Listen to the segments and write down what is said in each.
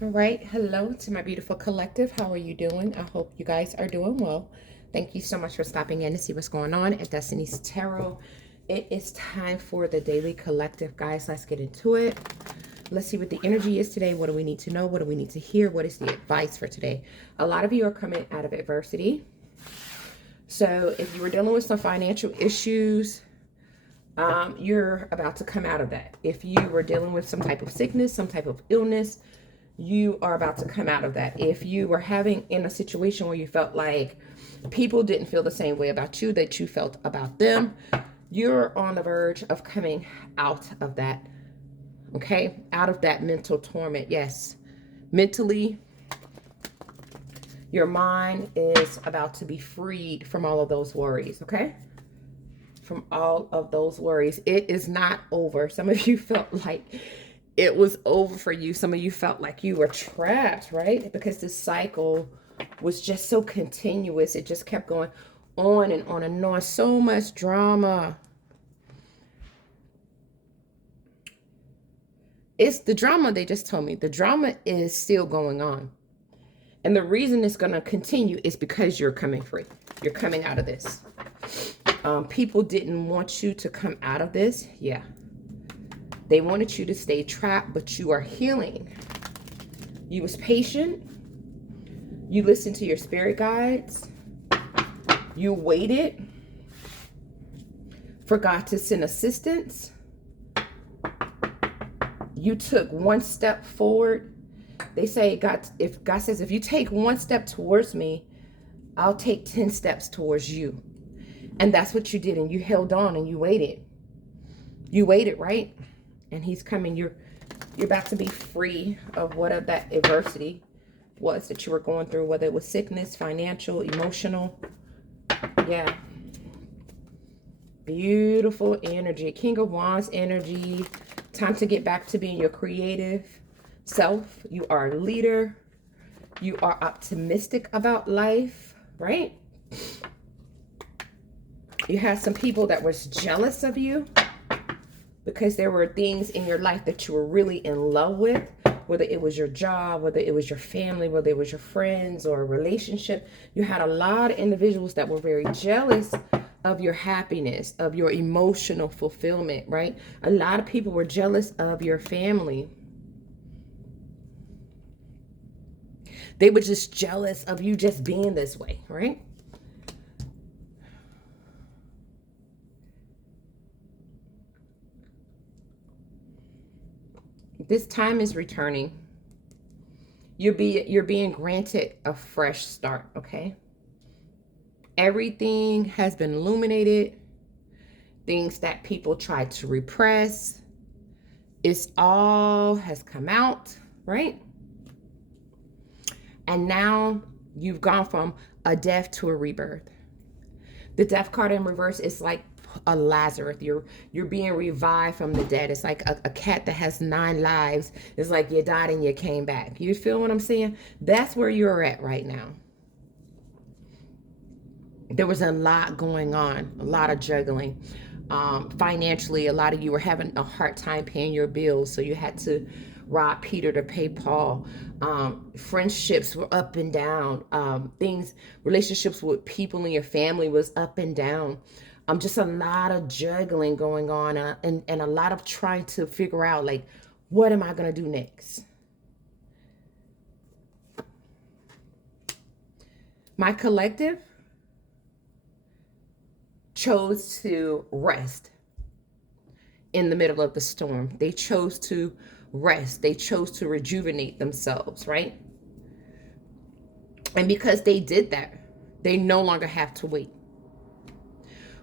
All right. Hello to my beautiful collective. How are you doing? I hope you guys are doing well. Thank you so much for stopping in to see what's going on at Destiny's Tarot. It is time for the daily collective, guys. Let's get into it. Let's see what the energy is today. What do we need to know? What do we need to hear? What is the advice for today? A lot of you are coming out of adversity. So if you were dealing with some financial issues, you're about to come out of that. If you were dealing with some type of sickness, some type of illness, you are about to come out of that. If you were having in a situation where you felt like people didn't feel the same way about you that you felt about them, you're on the verge of coming out of that. Okay? Out of that mental torment. Yes. Mentally, your mind is about to be freed from all of those worries. Okay? From all of those worries. It is not over. Some of you felt like it was over for you. Some of you felt like you were trapped, right? Because this cycle was just so continuous. It just kept going on and on and on. So much drama. It's the drama, they just told me. The drama is still going on. And the reason it's going to continue is because you're coming free. You're coming out of this. People didn't want you to come out of this. Yeah. They wanted you to stay trapped, but you are healing. You was patient. You listened to your spirit guides. You waited for God to send assistance. You took one step forward. They say God says, if you take one step towards me, I'll take 10 steps towards you. And that's what you did. And you held on and you waited. You waited, right? And he's coming. You're about to be free of whatever that adversity was that you were going through, whether it was sickness, financial, emotional. Yeah. Beautiful energy. King of Wands energy. Time to get back to being your creative self. You are a leader. You are optimistic about life, right? You had some people that was jealous of you because there were things in your life that you were really in love with, whether it was your job, whether it was your family, whether it was your friends or a relationship. You had a lot of individuals that were very jealous of your happiness, of your emotional fulfillment, right? A lot of people were jealous of your family. They were just jealous of you just being this way, right? This time is returning. You're being granted a fresh start, okay? Everything has been illuminated. Things that people tried to repress, it's all has come out, right? And now you've gone from a death to a rebirth. The death card in reverse is like a Lazarus. You're being revived from the dead. It's like a cat that has 9 lives. It's like you died and you came back. You feel what I'm saying? That's where you're at right now. There was a lot going on, a lot of juggling. Financially, a lot of you were having a hard time paying your bills, so you had to rob Peter to pay Paul. Friendships were up and down. Relationships with people in your family was up and down. Just a lot of juggling going on, and a lot of trying to figure out, like, what am I going to do next? My collective chose to rest in the middle of the storm. They chose to rest. They chose to rejuvenate themselves, right? And because they did that, they no longer have to wait.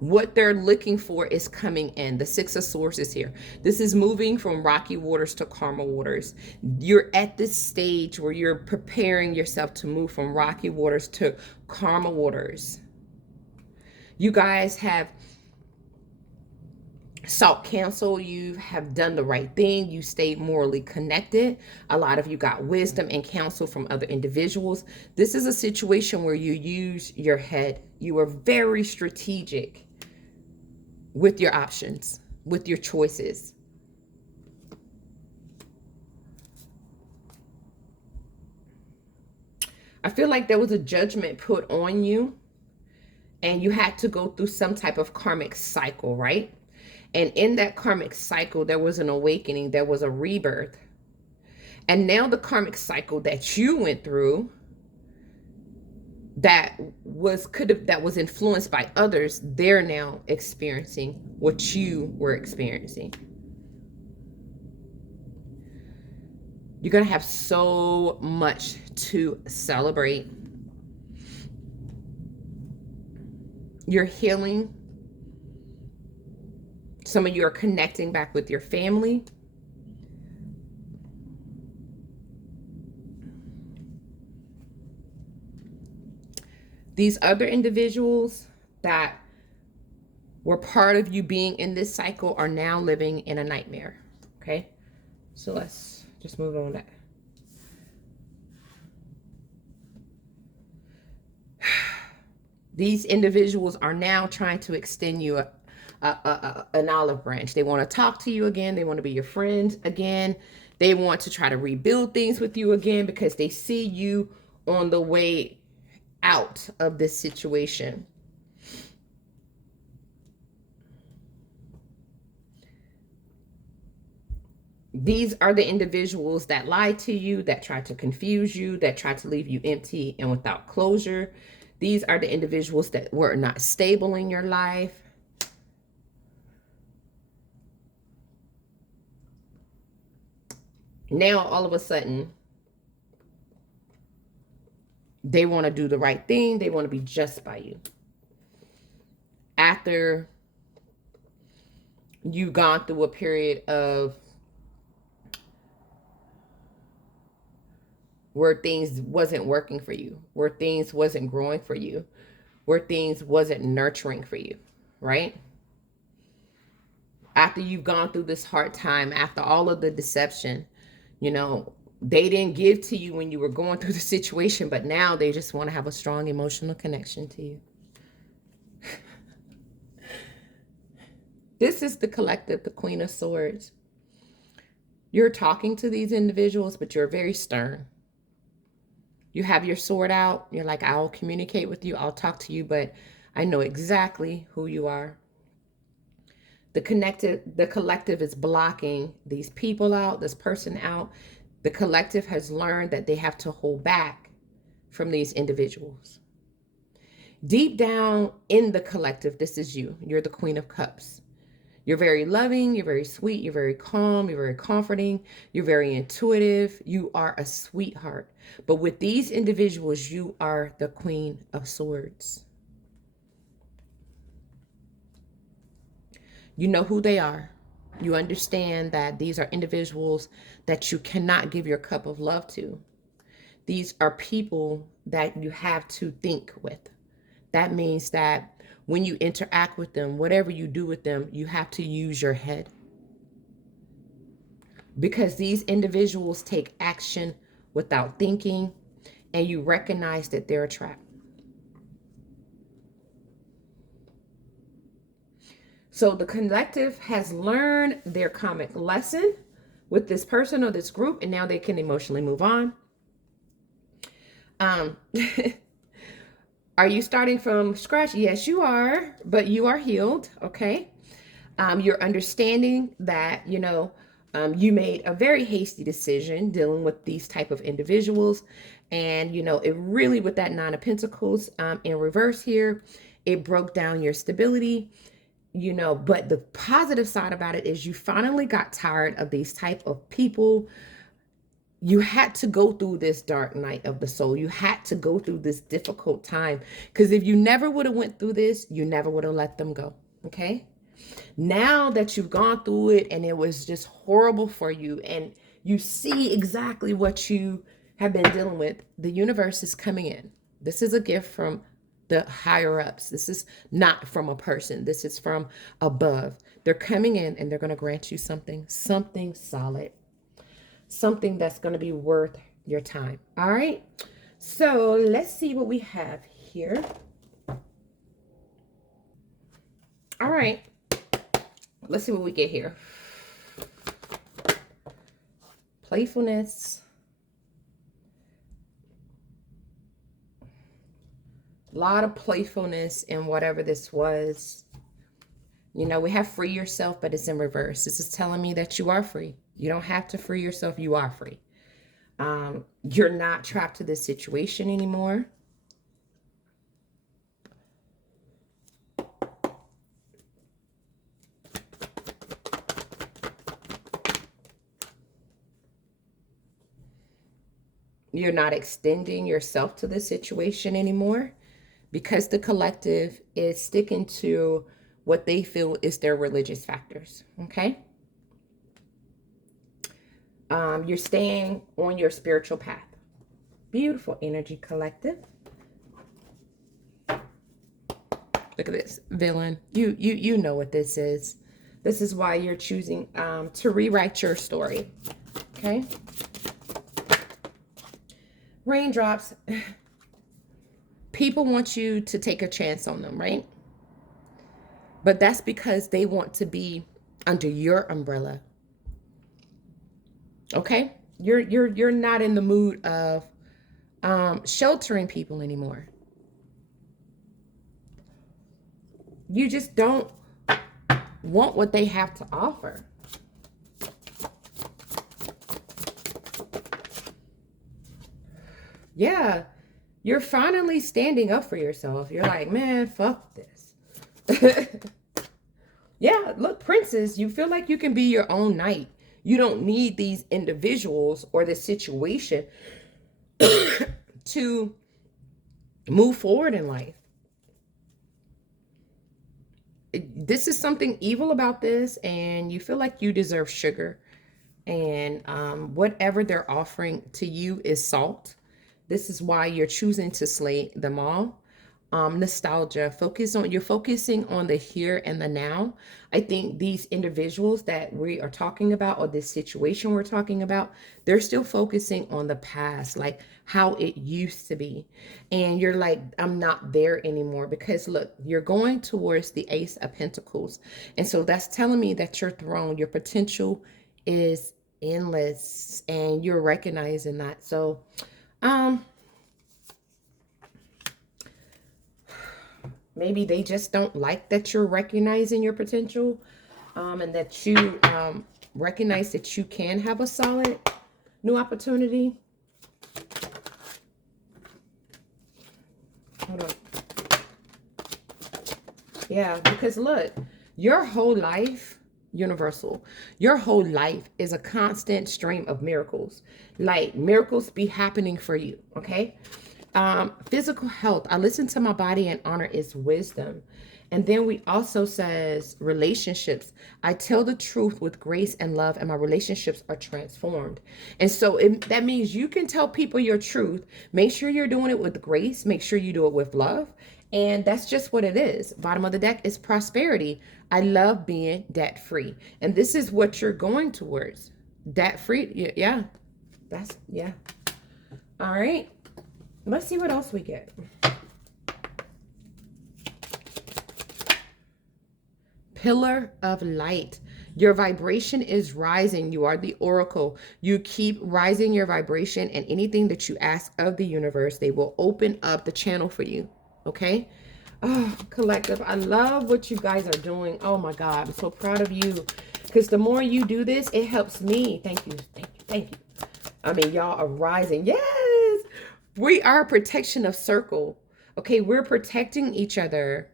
What they're looking for is coming in. The 6 of Swords is here. This is moving from rocky waters to calmer waters. You're at this stage where you're preparing yourself to move from rocky waters to calmer waters. You guys have sought counsel. You have done the right thing. You stayed morally connected. A lot of you got wisdom and counsel from other individuals. This is a situation where you use your head. You are very strategic with your options, with your choices. I feel like there was a judgment put on you and you had to go through some type of karmic cycle, right? And in that karmic cycle, there was an awakening, there was a rebirth. And now the karmic cycle that you went through that was influenced by others, they're now experiencing what you were experiencing. You're going to have so much to celebrate. You're healing. Some of you are connecting back with your family. These other individuals that were part of you being in this cycle are now living in a nightmare. Okay? So let's just move on that. These individuals are now trying to extend you an olive branch. They want to talk to you again. They want to be your friend again. They want to try to rebuild things with you again because they see you on the way out of this situation. These are the individuals that lied to you, that tried to confuse you, that tried to leave you empty and without closure. These are the individuals that were not stable in your life. Now, all of a sudden, they want to do the right thing. They want to be just by you. After you've gone through a period of where things wasn't working for you, where things wasn't growing for you, where things wasn't nurturing for you, right? After you've gone through this hard time, after all of the deception, you know, they didn't give to you when you were going through the situation, but now they just want to have a strong emotional connection to you. This is the collective, the Queen of Swords. You're talking to these individuals, but you're very stern. You have your sword out. You're like, I'll communicate with you. I'll talk to you, but I know exactly who you are. The collective is blocking these people out, this person out. The collective has learned that they have to hold back from these individuals. Deep down in the collective, this is you. You're the Queen of Cups. You're very loving, you're very sweet, you're very calm, you're very comforting, you're very intuitive, you are a sweetheart. But with these individuals, you are the Queen of Swords. You know who they are. You understand that these are individuals that you cannot give your cup of love to. These are people that you have to think with. That means that when you interact with them, whatever you do with them, you have to use your head. Because these individuals take action without thinking, and you recognize that they're a trap. So the collective has learned their karmic lesson with this person or this group, and now they can emotionally move on. Are you starting from scratch? Yes, you are, but you are healed, okay? You're understanding that, you made a very hasty decision dealing with these type of individuals. And, it really, with that Nine of Pentacles in reverse here, it broke down your stability, but the positive side about it is you finally got tired of these type of people. You had to go through this dark night of the soul. You had to go through this difficult time, because if you never would have went through this, you never would have let them go. Okay. Now that you've gone through it and it was just horrible for you, and you see exactly what you have been dealing with, the universe is coming in. This is a gift from the higher ups. This is not from a person. This is from above. They're coming in and they're going to grant you something solid. Something that's going to be worth your time. All right. So let's see what we have here. All right. Let's see what we get here. Playfulness. A lot of playfulness in whatever this was. You know, we have free yourself, but it's in reverse. This is telling me that you are free. You don't have to free yourself. You are free. You're not trapped to this situation anymore. You're not extending yourself to this situation anymore because the collective is sticking to what they feel is their religious factors. Okay. You're staying on your spiritual path. Beautiful energy, collective. Look at this villain. You know what this is. This is why you're choosing to rewrite your story. Okay. Raindrops. People want you to take a chance on them, right? But that's because they want to be under your umbrella. Okay? You're not in the mood of sheltering people anymore. You just don't want what they have to offer. Yeah, you're finally standing up for yourself. You're like, man, fuck this. Yeah, look, princess, you feel like you can be your own knight. You don't need these individuals or this situation to move forward in life. This is something evil about this, and you feel like you deserve sugar. And whatever they're offering to you is salt. This is why you're choosing to slay them all. Nostalgia. You're focusing on the here and the now. I think these individuals that we are talking about, or this situation we're talking about, they're still focusing on the past, like how it used to be. And you're like, I'm not there anymore, because look, you're going towards the Ace of Pentacles. And so that's telling me that your throne, your potential is endless, and you're recognizing that. So, maybe they just don't like that you're recognizing your potential, and that you recognize that you can have a solid new opportunity. Hold on. Yeah, because look, your whole life, universal, your whole life is a constant stream of miracles. Like, miracles be happening for you, okay? Physical health. I listen to my body and honor its wisdom. And then we also says relationships. I tell the truth with grace and love, and my relationships are transformed. And so that means you can tell people your truth. Make sure you're doing it with grace. Make sure you do it with love. And that's just what it is. Bottom of the deck is prosperity. I love being debt free. And this is what you're going towards. Debt free. Yeah. Yeah. All right. Let's see what else we get. Pillar of light. Your vibration is rising. You are the oracle. You keep rising your vibration, and anything that you ask of the universe, they will open up the channel for you. Okay? Oh, collective, I love what you guys are doing. Oh my God, I'm so proud of you. Because the more you do this, it helps me. Thank you. Thank you. Thank you. I mean, y'all are rising. Yes. We are a protection of circle. Okay, we're protecting each other.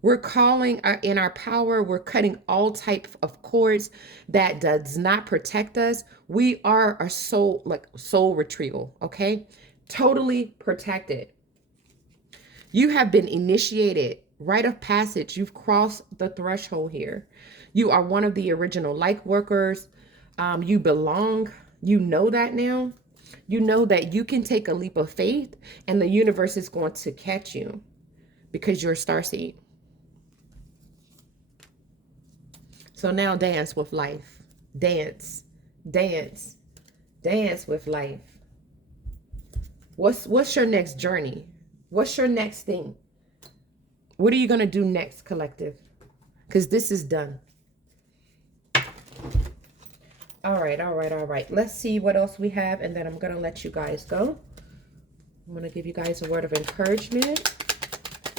We're calling in our power. We're cutting all type of cords that does not protect us. We are a soul, like soul retrieval. Okay, totally protected. You have been initiated, rite of passage. You've crossed the threshold here. You are one of the original light workers. You belong. You know that now. You know that you can take a leap of faith, and the universe is going to catch you because you're a starseed. So now dance with life. Dance, dance, dance with life. What's your next journey? What's your next thing? What are you going to do next, collective? Because this is done. All right, all right, all right. Let's see what else we have, and then I'm going to let you guys go. I'm going to give you guys a word of encouragement.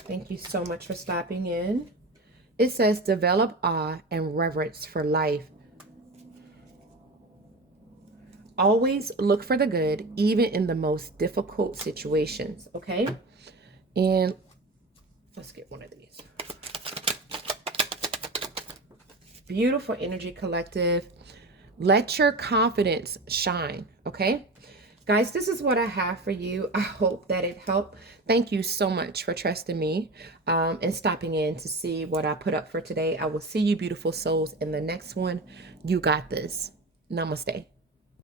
Thank you so much for stopping in. It says develop awe and reverence for life. Always look for the good, even in the most difficult situations, okay? And let's get one of these. Beautiful energy collective. Let your confidence shine, okay? Guys, this is what I have for you. I hope that it helped. Thank you so much for trusting me and stopping in to see what I put up for today. I will see you beautiful souls in the next one. You got this. Namaste.